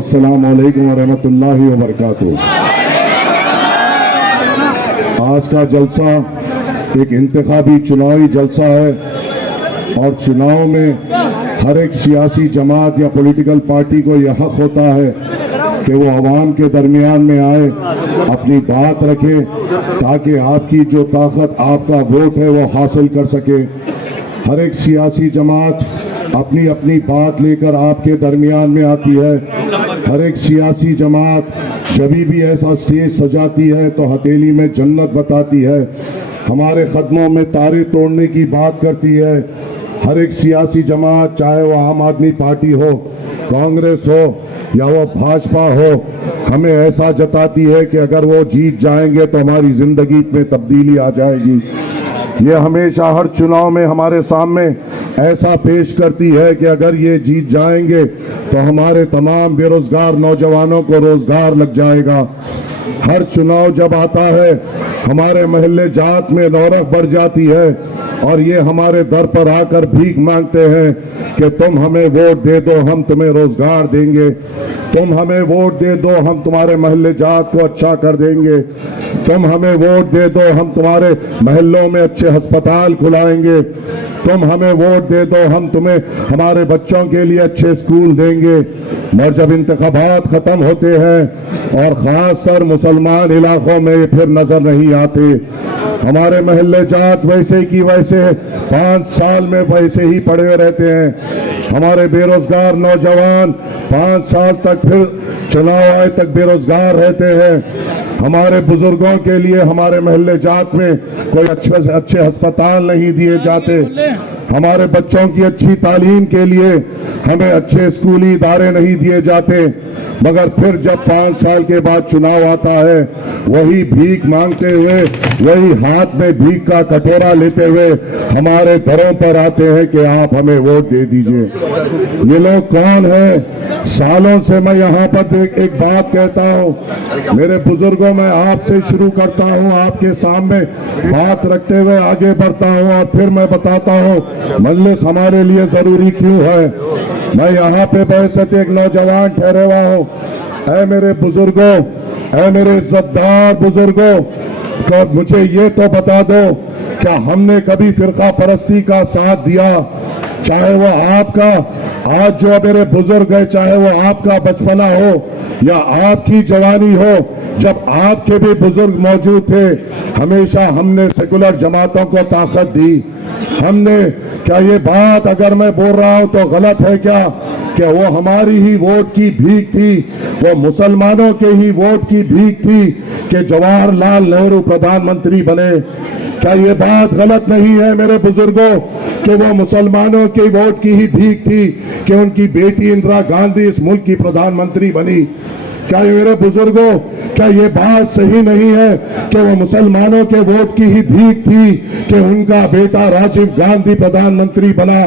अस्सलाम वालेकुम रहमतुल्लाहि व बरकातुहू। आज का जलसा एक इंतखाबी चुनावी जलसा है और चुनाव में हर एक सियासी जमात या पॉलिटिकल पार्टी को यह हक होता है कि वो आवाम के दरमियान में आए, अपनी बात रखे ताकि आपकी जो ताकत, आपका वोट है वो हासिल कर सके। हर एक सियासी जमात अपनी अपनी बात लेकर आपके दरमियान में आती है। हर एक सियासी जमात जब भी ऐसा स्टेज सजाती है तो हथेली में जन्नत बताती है, हमारे कदमों में तारे तोड़ने की बात करती है। हर एक सियासी जमात, चाहे वो आम आदमी पार्टी हो, कांग्रेस हो या वो भाजपा हो, हमें ऐसा जताती है कि अगर वो जीत जाएंगे तो हमारी जिंदगी में तब्दीली आ जाएगी। ये हमेशा हर चुनाव में हमारे सामने ऐसा पेश करती है कि अगर ये जीत जाएंगे तो हमारे तमाम बेरोजगार नौजवानों को रोजगार लग जाएगा। हर चुनाव जब आता है हमारे महल्ले जात में रौनक बढ़ जाती है और ये हमारे दर पर आकर भीख मांगते हैं कि तुम हमें वोट दे दो, हम तुम्हें रोजगार देंगे। तुम हमें वोट दे दो, हम तुम्हारे महल्ले जात को अच्छा कर देंगे। तुम हमें वोट दे दो, हम तुम्हारे महल्लों में अच्छे अस्पताल खुलाएंगे। तुम हमें वोट दे दो, हम तुम्हें हमारे बच्चों के लिए अच्छे स्कूल देंगे। और जब इंतखाबात खत्म होते हैं और खासकर मुसलमान इलाकों में फिर नजर नहीं आते, हमारे महल्ले जात वैसे की वैसे 5 साल में वैसे ही पड़े रहते हैं। हमारे बेरोजगार नौजवान 5 साल तक फिर चुनाव आए तक बेरोजगार रहते हैं। हमारे बुजुर्गों के लिए हमारे महल्ले जात में कोई अच्छे से अच्छे अस्पताल नहीं दिए जाते। हमारे बच्चों की अच्छी तालीम के लिए हमें अच्छे स्कूली इदारे नहीं दिए जाते। मगर फिर जब 5 साल के बाद चुनाव आता है, वही भीख मांगते हुए, वही हाथ में भीख का कटोरा लेते हुए हमारे घरों पर आते हैं कि आप हमें वोट दे दीजिए। ये लोग कौन है? सालों से मैं यहाँ पर एक बात कहता हूँ, मेरे बुजुर्गों, मैं आपसे शुरू करता हूँ, आपके सामने बात रखते हुए आगे बढ़ता हूँ और फिर मैं बताता हूँ मजलिस हमारे लिए जरूरी क्यों है। मैं यहाँ पे बैसत एक नौजवान ठहरे हुआ हूँ। ऐ मेरे बुजुर्गों, ऐ मेरे इज्जतदार बुजुर्गों, तो मुझे ये तो बता दो, क्या हमने कभी फिरका परस्ती का साथ दिया? चाहे वो आपका आज जो मेरे बुजुर्ग है, चाहे वो आपका बचपना हो या आपकी जवानी हो, जब आपके भी बुजुर्ग मौजूद थे, हमेशा हमने सेकुलर जमातों को ताकत दी। हमने, क्या ये बात अगर मैं बोल रहा हूं तो गलत है क्या? क्या वो हमारी ही वोट की भीख थी, वो मुसलमानों के ही वोट की भीख थी कि जवाहरलाल नेहरू प्रधानमंत्री बने? क्या ये बात गलत नहीं है मेरे बुजुर्गों कि वो मुसलमानों के वोट की ही भीख थी कि उनकी बेटी इंदिरा गांधी इस मुल्क की प्रधानमंत्री बनी? क्या ये मेरे बुजुर्गों, क्या ये बात सही नहीं है कि वो मुसलमानों के वोट की ही भीख थी कि उनका बेटा राजीव गांधी प्रधानमंत्री बना?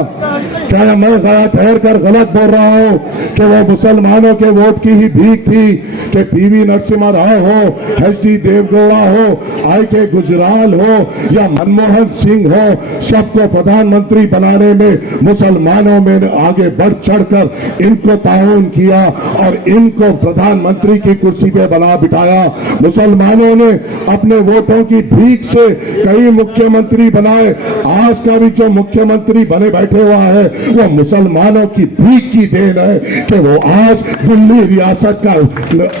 क्या मैं ठहर कर गलत बोल रहा हूँ कि वो मुसलमानों के वोट की ही भीख थी कि पीवी नरसिम्हा राव हो, एचडी देवगौड़ा हो, आई.के. गुजराल हो या मनमोहन सिंह हो, सबको प्रधानमंत्री बनाने में मुसलमानों में आगे बढ़ चढ़कर इनको ताउन किया और इनको प्रधानमंत्री की कुर्सी पे बना बिठाया। मुसलमानों ने अपने वोटों की भीख से कई मुख्यमंत्री बनाए। आज का भी जो मुख्यमंत्री बने बैठे हुआ है वो मुसलमानों की भीख की देन है कि वो आज दिल्ली रियासत का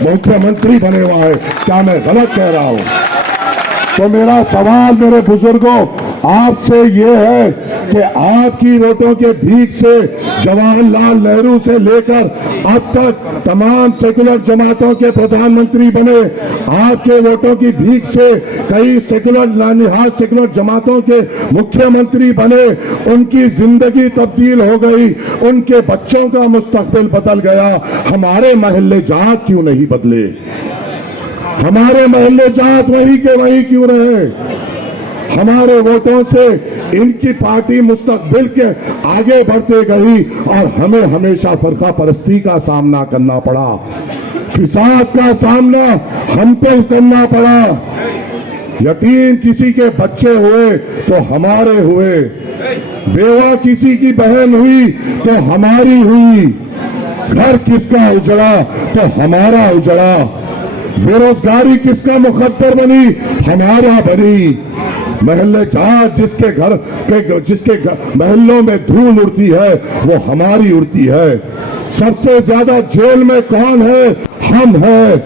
मुख्यमंत्री बने हुआ है। क्या मैं गलत कह रहा हूं? तो मेरा सवाल मेरे बुजुर्गों आपसे ये है कि आपकी वोटों के भीख से जवाहरलाल नेहरू से लेकर अब तक तमाम सेकुलर जमातों के प्रधानमंत्री बने। आपके वोटों की भीख से कई सेकुलर जमातों के मुख्यमंत्री बने। उनकी जिंदगी तब्दील हो गई, उनके बच्चों का मुस्तकबिल बदल गया। हमारे महल्ले जात क्यों नहीं बदले? हमारे महल्ले जात वही के वही क्यों रहे? हमारे वोटों से इनकी पार्टी मुस्तकबिल के आगे बढ़ते गई और हमें हमेशा फरका परस्ती का सामना करना पड़ा, फिसाद का सामना हम पे करना पड़ा। यतीम किसी के बच्चे हुए तो हमारे हुए, बेवा किसी की बहन हुई तो हमारी हुई। घर किसका उजड़ा तो हमारा उजड़ा, बेरोजगारी किसका मुकद्दर बनी, हमारा बनी, महल्ले जात जिसके महल्लों में धूल उड़ती है वो हमारी उड़ती है, सबसे ज्यादा जेल में कौन है, हम है,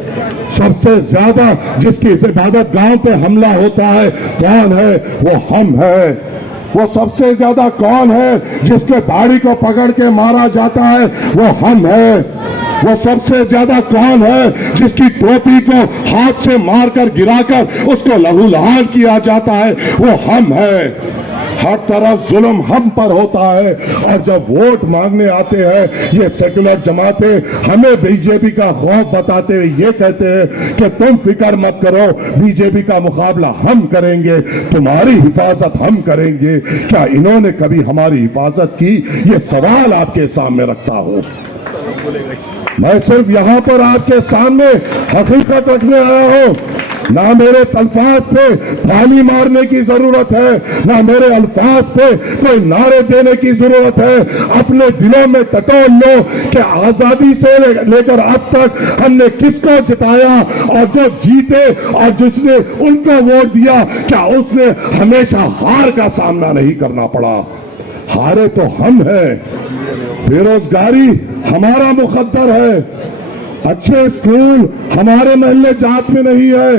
सबसे ज्यादा जिसकी इबादत गांव पे हमला होता है कौन है, वो हम है, वो सबसे ज्यादा कौन है जिसके दाढ़ी को पकड़ के मारा जाता है वो हम है, वो सबसे ज्यादा कौन है जिसकी टोपी को हाथ से मारकर गिराकर उसको लहूलुहान किया जाता है वो हम है। हर तरफ जुल्म हम पर होता है और जब वोट मांगने आते हैं ये सेकुलर जमातें हमें बीजेपी का खौफ बताते हुए ये कहते हैं कि तुम फिक्र मत करो, बीजेपी का मुकाबला हम करेंगे, तुम्हारी हिफाजत हम करेंगे। क्या इन्होंने कभी हमारी हिफाजत की, ये सवाल आपके सामने रखता हूं। मैं सिर्फ यहां पर आपके सामने हकीकत रखने आया हूं, ना मेरे अल्फाज पे ताली मारने की जरूरत है, ना मेरे अल्फाज पे कोई नारे देने की जरूरत है। अपने दिलों में टटोल लो कि आजादी से लेकर अब तक हमने किसको जिताया और जो जीते और जिसने उनको वोट दिया क्या उसने हमेशा हार का सामना नहीं करना पड़ा। हारे तो हम हैं, बेरोजगारी हमारा मुकद्दर है, अच्छे स्कूल हमारे महल्ले जात में नहीं है,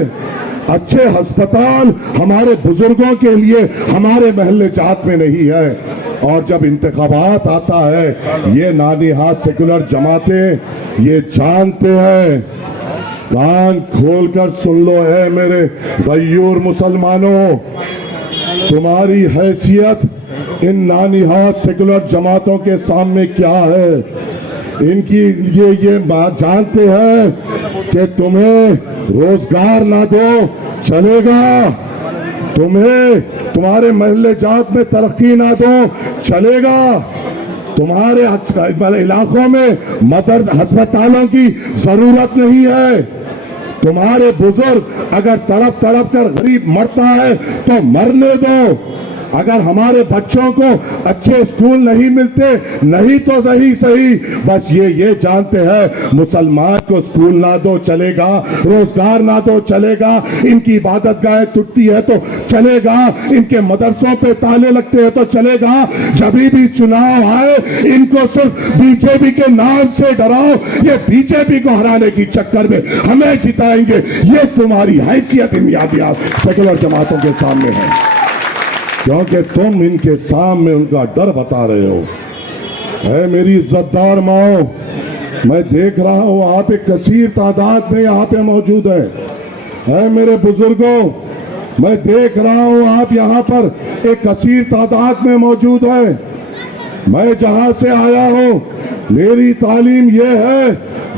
अच्छे अस्पताल हमारे बुजुर्गों के लिए हमारे महल्ले जात में नहीं है। और जब इंतखाबात आता है ये नानीहात सेकुलर जमातें ये जानते हैं, कान खोलकर सुन लो है मेरे गयूर मुसलमानों, तुम्हारी हैसियत इन नानीहात सेकुलर जमातों के सामने क्या है। इनकी ये बात जानते हैं कि तुम्हें रोजगार ना दो चलेगा, तुम्हें तुम्हारे महल्ले जात में तरक्की ना दो चलेगा, तुम्हारे इलाकों में मदर अस्पतालों की जरूरत नहीं है, तुम्हारे बुजुर्ग अगर तड़प तड़प कर गरीब मरता है तो मरने दो, अगर हमारे बच्चों को अच्छे स्कूल नहीं मिलते नहीं तो सही बस ये जानते हैं मुसलमान को स्कूल ना दो चलेगा, रोजगार ना दो चलेगा, इनकी इबादत गाहें टूटती है तो चलेगा, इनके मदरसों पे ताले लगते हैं तो चलेगा। जब भी चुनाव आए इनको सिर्फ बीजेपी के नाम से डराओ, ये बीजेपी को हराने की चक्कर में हमें जिताएंगे, ये तुम्हारी हैसियत इन यादियात सेकुलर जमातों के सामने है, क्योंकि तुम इनके सामने उनका डर बता रहे हो। है मेरी इज्जतदार माओ, मैं देख रहा हूं वहां पे कसीर तादाद में यहाँ पे मौजूद है मेरे बुजुर्गों, मैं देख रहा हूं आप यहाँ पर एक कसीर तादाद में मौजूद है। मैं जहां से आया हूं मेरी तालीम यह है,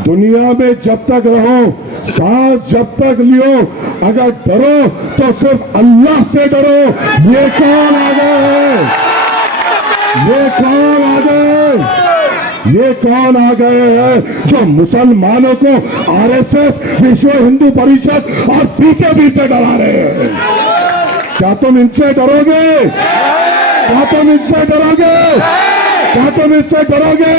दुनिया में जब तक रहो, सांस जब तक लियो, अगर डरो तो सिर्फ अल्लाह से डरो। ये कौन आ गए हैं, ये कौन आ गए, ये कौन आ गए हैं जो मुसलमानों को आरएसएस, विश्व हिंदू परिषद और बीजेपी से डरा रहे हैं। क्या तुम इनसे डरोगे, क्या तुम इनसे डरोगे, क्या तुम इससे डरोगे?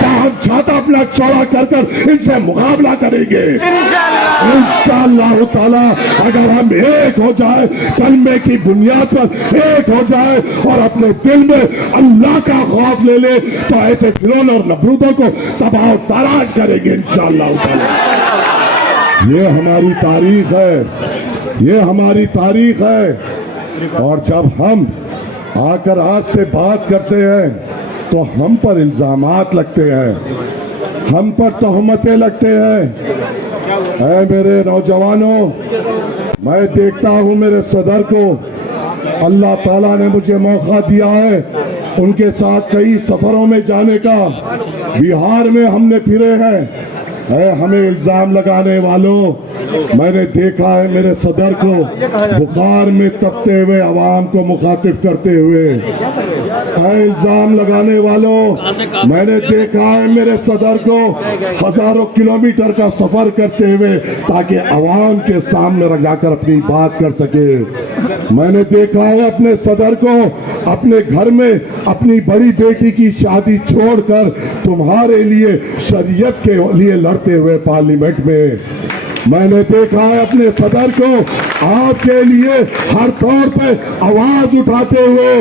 हम छाता अपना चौड़ा कर इनसे मुकाबला करेंगे इंशाअल्लाह ताला। अगर हम एक हो जाए, कलमे की बुनियाद पर एक हो जाए और अपने दिल में अल्लाह का खौफ ले ले तो ऐसे फिरौन और नमरूदों को तबाह तराश करेंगे इंशाअल्लाह ताला। ये हमारी तारीख है, ये हमारी तारीख है। और जब हम आकर आपसे बात करते हैं तो हम पर इल्जामात लगते हैं, हम पर तोहमतें लगते हैं। ऐ मेरे नौजवानों, मैं देखता हूं मेरे सदर को अल्लाह ताला ने मुझे मौका दिया है उनके साथ कई सफरों में जाने का। बिहार में हमने फिरे हैं। हमें इल्जाम लगाने वालों, मैंने देखा है मेरे सदर को बुखार में तपते हुए आवाम को मुखातिब करते हुए। इल्जाम लगाने वालों, मैंने देखा है मेरे सदर को हजारों किलोमीटर का सफर करते हुए ताकि आवाम के सामने रखकर अपनी बात कर सके। मैंने देखा है अपने सदर को अपने घर में अपनी बड़ी बेटी की शादी छोड़कर तुम्हारे लिए शरीयत के लिए लड़ते हुए पार्लियामेंट में। मैंने देखा है अपने सदर को आपके लिए हर तौर पे आवाज उठाते हुए।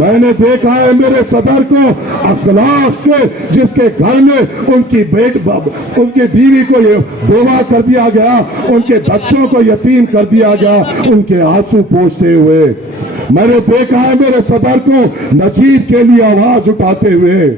मैंने देखा है मेरे सदर को अखलाक के जिसके घर में उनकी बीवी को बेवा कर दिया गया, उनके बच्चों को यतीम कर दिया गया, उनके आंसू पोंछते हुए। मैंने देखा है मेरे सदर को नजीब के लिए आवाज उठाते हुए।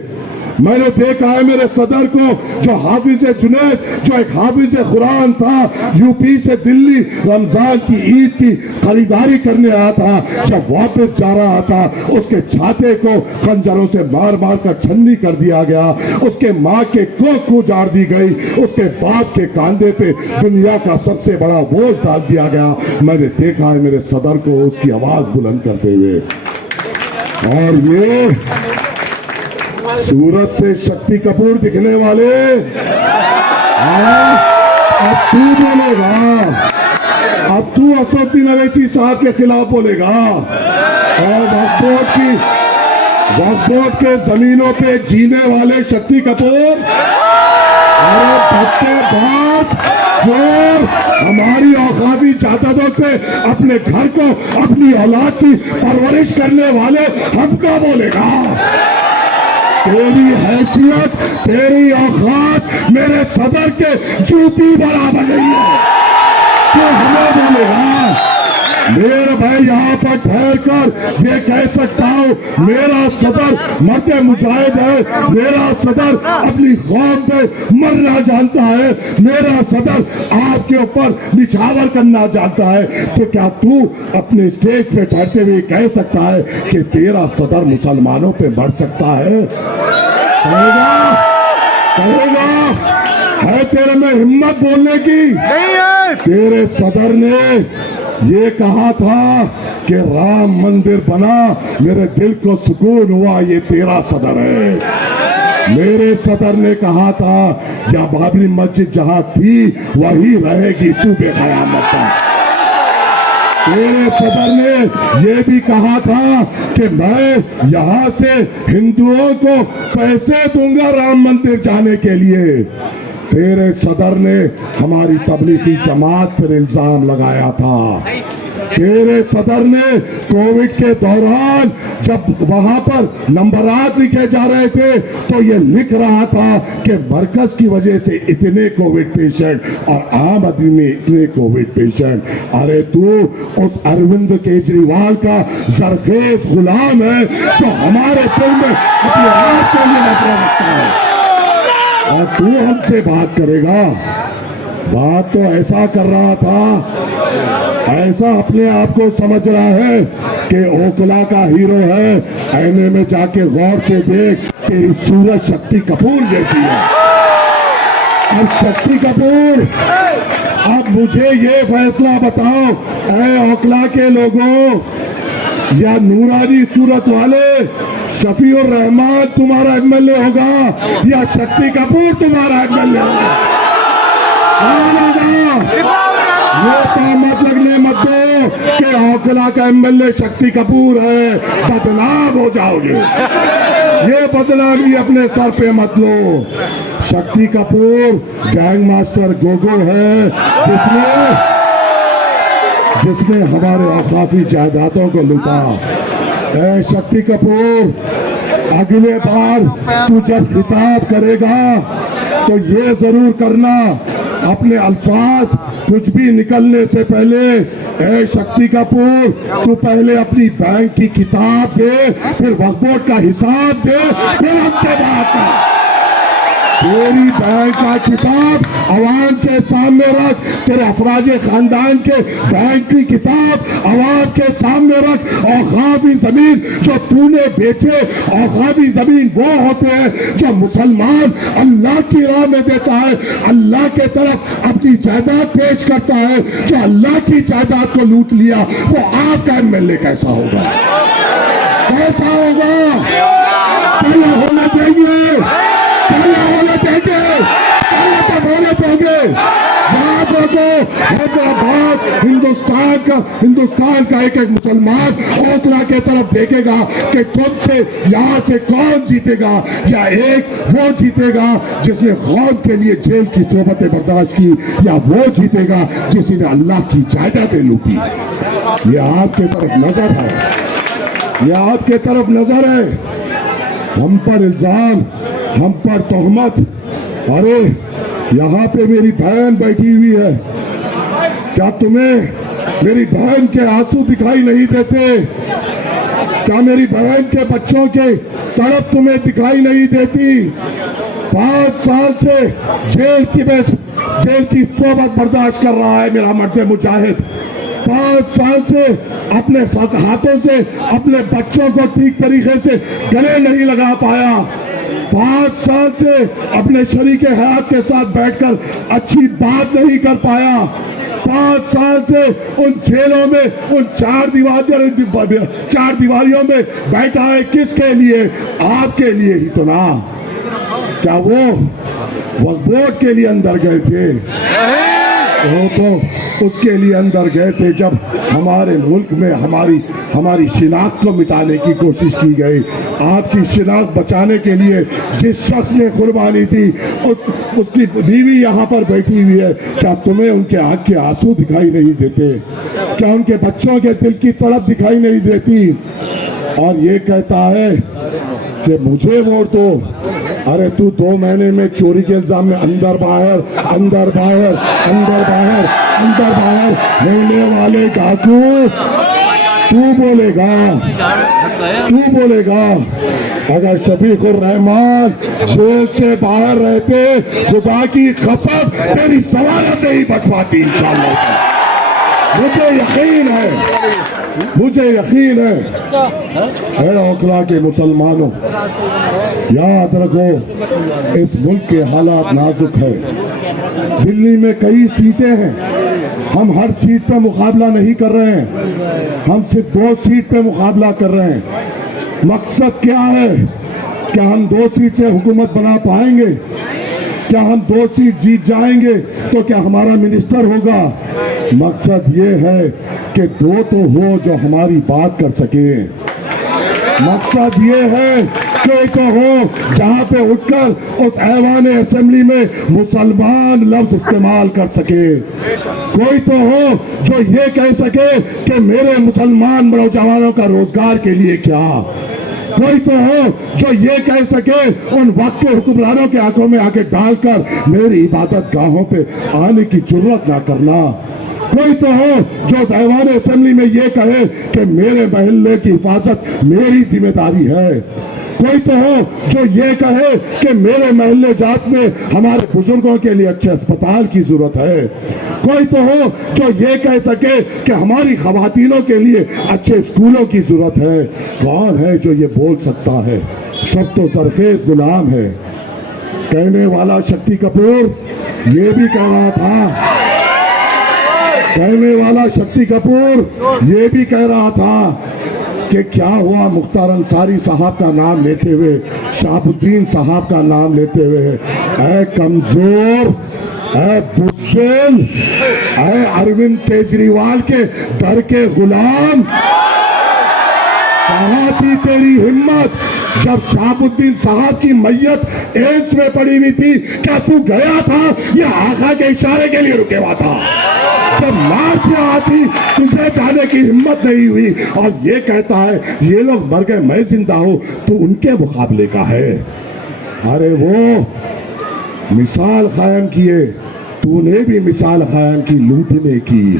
मैंने देखा है मेरे सदर को जो हाफिज जुनैद, जो एक हाफिज कुरान था, यूपी से दिल्ली रमजान की ईद की खरीदारी करने आया था, जब वापस जा रहा था उसके छाते को खंजरों से मार मार कर छन्नी कर दिया गया, उसके माँ के कोख को उजाड़ दी गई, उसके बाप के कांधे पे दुनिया का सबसे बड़ा बोझ डाल दिया गया। मैंने देखा है मेरे सदर को उसकी आवाज बुलंद करते हुए। और ये सूरत से शक्ति कपूर दिखने वाले अब तू बोलेगा, अब तू असदुद्दीन अवैसी साहब के खिलाफ बोलेगा। और वक्फ बोर्ड के जमीनों पे जीने वाले शक्ति कपूर और धक्केबाज चोर हमारी औकाफी जायदादों पे अपने घर को अपनी औलाद की परवरिश करने वाले हमको बोलेगा। तेरी हैसियत, तेरी औकात मेरे सदर के जूती बराबर नहीं है, तो हमें बोलेगा। मेरे भाई यहाँ पर ठहर कर ये कह सकता हूँ मेरा सदर मर्द मुजाहिद है, मेरा सदर अपनी कौम पे मरना जानता है, मेरा सदर आपके ऊपर निछावर करना जानता है। तो क्या तू अपने स्टेज पे ठहरते हुए कह सकता है कि तेरा सदर मुसलमानों पे बढ़ सकता है? कहेगा? कहेगा? है तेरे में हिम्मत बोलने की? नहीं है। तेरे सदर ने ये कहा था कि राम मंदिर बना, मेरे दिल को सुकून हुआ, ये तेरा सदर है। मेरे सदर ने कहा था या बाबरी मस्जिद जहां थी वही रहेगी सूबे क़यामत तक। तेरे सदर ने ये भी कहा था कि मैं यहाँ से हिंदुओं को पैसे दूंगा राम मंदिर जाने के लिए। तेरे सदर ने हमारी तबलीगी जमात पर इल्जाम लगाया था। तेरे सदर ने कोविड के दौरान जब वहां पर नंबरात लिखे जा रहे थे तो ये लिख रहा था कि मरकज की वजह से इतने कोविड पेशेंट और आम आदमी में इतने कोविड पेशेंट। अरे तू उस अरविंद केजरीवाल का जरखेज गुलाम है जो हमारे दिल में अपने आप के लिए नफरत रखता है, और तू हमसे बात करेगा। बात तो ऐसा कर रहा था, ऐसा अपने आप को समझ रहा है कि ओकला का हीरो है। आईने में जाके गौर से देख, तेरी सूरत शक्ति कपूर जैसी है। अब शक्ति कपूर, अब मुझे ये फैसला बताओ, ऐ ओकला के लोगों या नूरानी सूरत वाले, शफीउर रहमान तुम्हारा एमएलए होगा या शक्ति कपूर तुम्हारा एमएलए होगा? ये तो मत लगने मत दो कि ओकला का एमएलए शक्ति कपूर है, बदनाम हो जाओगे। ये बदनामी अपने सर पे मत लो। शक्ति कपूर गैंग मास्टर गोगो है जिसने हमारे औकाफी जायदादों को लूटा। ऐ शक्ति कपूर, अगले बार तू जब खिताब करेगा तो ये जरूर करना, अपने अल्फाज कुछ भी निकलने से पहले, ऐ शक्ति कपूर तू पहले अपनी बैंक की किताब दे, फिर वक्फ बोर्ड का हिसाब दे, फिर हमसे बात कर। तेरी बहन का किताब अवाम के सामने रख, तेरे अफराज खानदान के बैंक की किताब अवाम के सामने रख। औखाफी जमीन जो तूने बेचे, औखाफी जमीन वो होते हैं जो मुसलमान अल्लाह की राह में देता है, अल्लाह के तरफ अपनी जायदाद पेश करता है। जो अल्लाह की जायदाद को लूट लिया वो आपका एमएलए कैसा होगा, कैसा होगा? क्या होना चाहिए, क्या होना चाहिए, क्या तब होना चाहिए। याद रखो, हैदराबाद हिंदुस्तान का एक एक मुसलमान ओकला के तरफ देखेगा कि तुमसे यहाँ से कौन जीतेगा, या एक वो जीतेगा जिसने कौम के लिए जेल की सोबतें बर्दाश्त की, या वो जीतेगा जिसने अल्लाह की जायदादें लूटी। ये आपके तरफ नजर है, ये आपके तरफ नजर है। हम पर इल्जाम, हम पर तोहमत। अरे यहाँ पे मेरी बहन बैठी हुई है, क्या तुम्हें मेरी बहन के आंसू दिखाई नहीं देते? क्या मेरी बहन के बच्चों के तड़प तुम्हें दिखाई नहीं देती? 5 साल से जेल की सोबत बर्दाश्त कर रहा है मेरा मर्द मुजाहिद। 5 साल से अपने हाथों से अपने बच्चों को ठीक तरीके से गले नहीं लगा पाया। 5 साल से अपने शरीके हयात के साथ बैठकर अच्छी बात नहीं कर पाया। 5 साल से उन जेलों में, उन चार दीवारियों में बैठा है। किसके लिए? आपके लिए ही तो ना। क्या वो वक्फ बोर्ड के लिए अंदर गए थे? वो तो उसके लिए अंदर गए थे जब हमारे मुल्क में हमारी शिनाख्त को मिटाने की कोशिश की गई। आपकी शिनाख्त बचाने के लिए जिस शख्स ने कुर्बानी दी उसकी बीवी यहाँ पर बैठी हुई है। क्या तुम्हें उनके आँख के आंसू दिखाई नहीं देते? क्या उनके बच्चों के दिल की तड़प दिखाई नहीं देती? और ये कहता है कि मुझे वोट दो। अरे तू 2 महीने में चोरी के इल्जाम में अंदर बाहर अंदर बाहर अंदर बाहर अंदर बाहर रहने वाले डाकू, तू बोलेगा अगर शफीकुर रहमान जेल से बाहर रहते, खुदा की कसम तेरी जमानत नहीं बचवाती इंशाअल्लाह। मुझे यकीन है ओखला के मुसलमानों, याद रखो इस मुल्क के हालात नाजुक है। दिल्ली में कई सीटें हैं, हम हर सीट पे मुकाबला नहीं कर रहे हैं, हम सिर्फ 2 सीट पे मुकाबला कर रहे हैं। मकसद क्या है? क्या हम 2 सीट से हुकूमत बना पाएंगे? क्या हम 2 सीट जीत जाएंगे तो क्या हमारा मिनिस्टर होगा? मकसद ये है कि 2 तो हो जो हमारी बात कर सके। मकसद ये है कि तो हो जहां पे उठकर उस ऐवान असेंबली में मुसलमान लफ्ज इस्तेमाल कर सके। कोई तो हो जो ये कह सके कि मेरे मुसलमान नौजवानों का रोजगार के लिए क्या। कोई तो हो जो ये कह सके उन वक्त के हुक्मरानों के आंखों में आके डालकर मेरी इबादत गाहों पे आने की जुर्रत ना करना। कोई तो हो जो ऐवान असेंबली में ये कहे कि मेरे महल्ले की हिफाजत मेरी जिम्मेदारी है। कोई तो हो जो ये कहे कि मेरे महल्ले जात में हमारे बुजुर्गों के लिए अच्छे अस्पताल की जरूरत है। कोई तो हो जो ये कह सके कि हमारी खवातीनों के लिए अच्छे स्कूलों की जरूरत है। कौन है जो ये बोल सकता है? सब तो सरखेज गुलाम है। कहने वाला शक्ति कपूर ये भी कह रहा था, कहने वाला शक्ति कपूर ये भी कह रहा था कि क्या हुआ मुख्तार अंसारी साहब का नाम लेते हुए, शहाबुद्दीन साहब का नाम लेते हुए, ऐ कमजोर, ऐ बुज़दिल, ऐ अरविंद केजरीवाल के दर के गुलाम, कहाँ थी तेरी हिम्मत जब शहाबुद्दीन साहब की मैयत एम्स में पड़ी हुई थी? क्या तू गया था या आका के इशारे के लिए रुके हुआ था? जब मार्च में आती तुझे जाने की हिम्मत नहीं हुई और ये कहता है ये लोग मर गए मैं जिंदा हूं, तो उनके मुकाबले का है। अरे वो मिसाल कायम किए, तूने भी मिसाल कायम की लूटने की,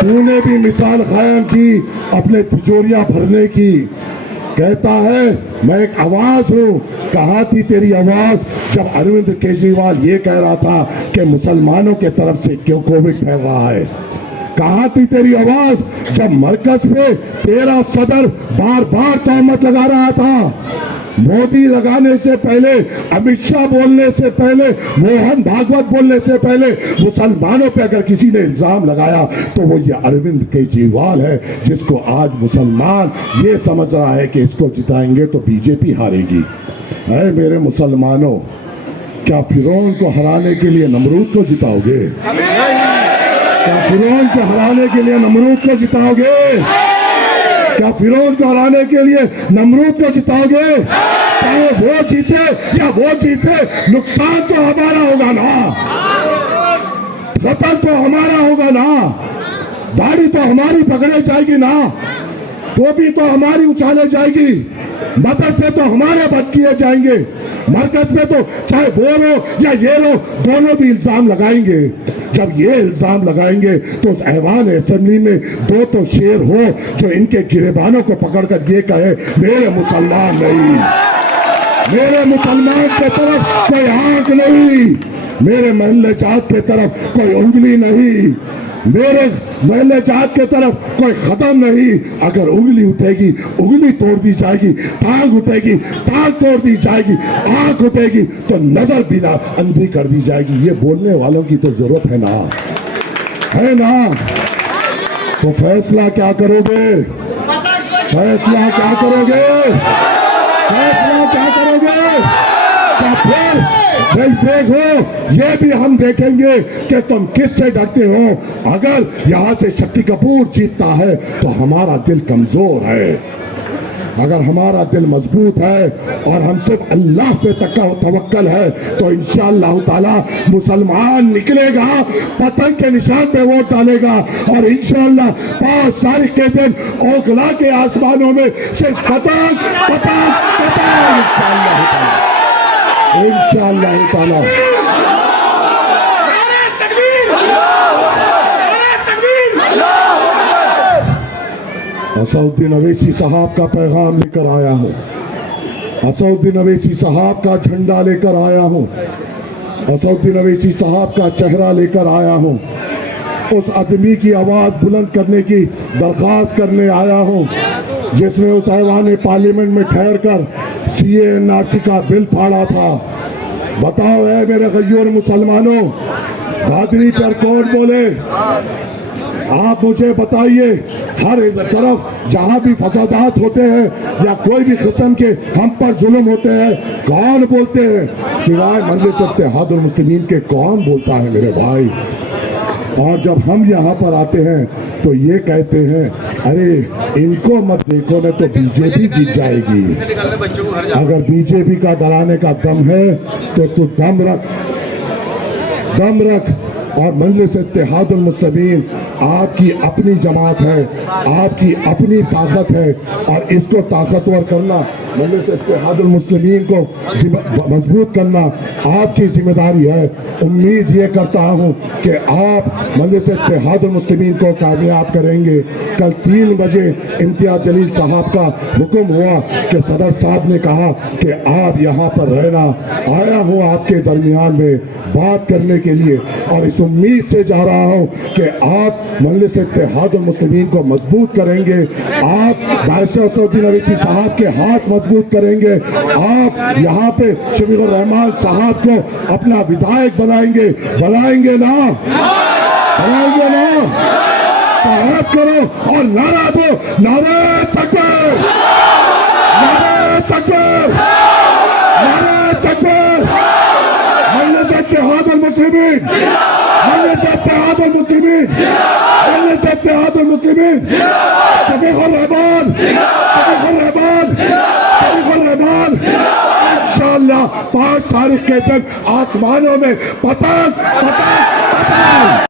तूने भी मिसाल कायम की अपने तिजोरियां भरने की। कहता है मैं एक आवाज हूं। कहाँ थी तेरी आवाज जब अरविंद केजरीवाल ये कह रहा था कि मुसलमानों के तरफ से क्यों कोविड फैल रहा है? कहाँ थी तेरी आवाज जब मरकज पे तेरा सदर बार बार तहमत लगा रहा था? मोदी लगाने से पहले, अमित शाह बोलने से पहले, मोहन भागवत बोलने से पहले मुसलमानों पे अगर किसी ने इल्जाम लगाया तो वो ये अरविंद केजरीवाल है, जिसको आज मुसलमान ये समझ रहा है कि इसको जिताएंगे तो बीजेपी हारेगी। है मेरे मुसलमानों, क्या फिरौन को हराने के लिए नमरूद को जिताओगे? क्या फिरौन को हराने के लिए नमरूद को जिताओगे? क्या फिरौन को हराने के लिए नमरूद को जिताओगे? चाहे वो जीते या वो जीते, नुकसान तो हमारा होगा ना, कत्ल तो हमारा होगा ना, दाढ़ी तो हमारी पकड़े जाएगी ना, टोपी तो हमारी उछाले जाएगी, मदरसे तो हमारे बंद किए जाएंगे, मरकज में तो चाहे वो रो या ये रो दोनों भी इल्जाम लगाएंगे। जब ये इल्जाम लगाएंगे तो उस ऐवान असेंबली में दो तो शेर हो जो इनके गिरेबानों को पकड़कर ये कहे मेरे मुसलमान नहीं, मेरे मुसलमान के तरफ कोई आंख नहीं, मेरे महल्ले जात के तरफ कोई उंगली नहीं, मेरे महल्ले जात के तरफ कोई कदम नहीं। अगर उंगली उठेगी उंगली तोड़ दी जाएगी, टांग उठेगी टांग तोड़ दी जाएगी, आंख उठेगी तो नजर भी ना अंधी कर दी जाएगी। ये बोलने वालों की तो जरूरत है ना, है ना? तो फैसला क्या करोगे? फैसला क्या करोगे? फैसला क्या करोगे? क्या फिर देखो, ये भी हम देखेंगे कि तुम किससे डरते हो। अगर यहां से शक्ति कपूर जीतता है तो हमारा दिल कमजोर है, अगर हमारा दिल मजबूत है और हम सिर्फ अल्लाह पे तवक्कल है तो इंशाअल्लाह ताला मुसलमान निकलेगा, पतंग के निशान पे वोट डालेगा और इंशाअल्लाह 5 तारीख के दिन ओखला के आसमानों में सिर्फ पतंग पतंग पतंग इंशाअल्लाह ताला। असदुद्दीन अवैसी साहब का पैगाम लेकर आया हूँ, असदुद्दीन अवैसी साहब का झंडा लेकर आया हूँ, असदुद्दीन अवैसी साहब का चेहरा लेकर आया हूँ, उस आदमी की आवाज बुलंद करने की दरख्वास्त करने आया हूँ जिसने उस ऐवान पार्लियामेंट में ठहर कर CAA NRC का बिल फाड़ा था। बताओ है मेरे गैयूर मुसलमानों, गादरी पर कौन बोले? आप मुझे बताइए, हर तरफ जहां भी फसादात होते हैं या कोई भी किस्म के हम पर जुल्म होते हैं, कौन बोलते हैं? सिवाय मजलिस इत्तेहादुल मुस्लिमीन के कौन बोलता है मेरे भाई? और जब हम यहाँ पर आते हैं तो ये कहते हैं अरे इनको मत देखो ना तो बीजेपी जीत जाएगी। अगर बीजेपी का डराने का दम है तो तू दम रख। और मजलिस इत्तेहादुल मुस्लिमीन आपकी अपनी जमात है, आपकी अपनी ताकत है और इसको ताकतवर करना, मजलिस इत्तेहादुल मुस्लिमीन को मजबूत करना आपकी जिम्मेदारी है। उम्मीद ये करता हूँ कि आप मजलिस इत्तेहादुल मुस्लिमीन को कामयाब करेंगे। कल 3 बजे इम्तियाज जलील साहब का हुक्म हुआ कि सदर साहब ने कहा कि आप यहाँ पर रहना, आया हूँ आपके दरमियान में बात करने के लिए और इस उम्मीद से जा रहा हूँ कि आप मजलिस इत्तेहादुल मुस्लिमीन को मजबूत करेंगे, आप बादशाह असदुद्दीन अवैसी साहब के हाथ मजबूत करेंगे, आप यहाँ पे शफीकुर रहमान साहब को अपना विधायक बनाएंगे ना? बनाएंगे ना? तायद करो और नारा दो, नारे तकबीर, नारे तकबीर, नारे तकबीर। मजलिस इत्तेहादुल मुस्लिमीन, मजलिस इत्तेहादुल मुस्लिमीन, मजलिस इत्तेहादुल मुस्लिमीन, शफीकुर रहमान, शफीकुर रहमान, शफीकुर रहमान। इंशाअल्लाह 5 तारीख के तक आसमानों में पतंग पतंग पतंग।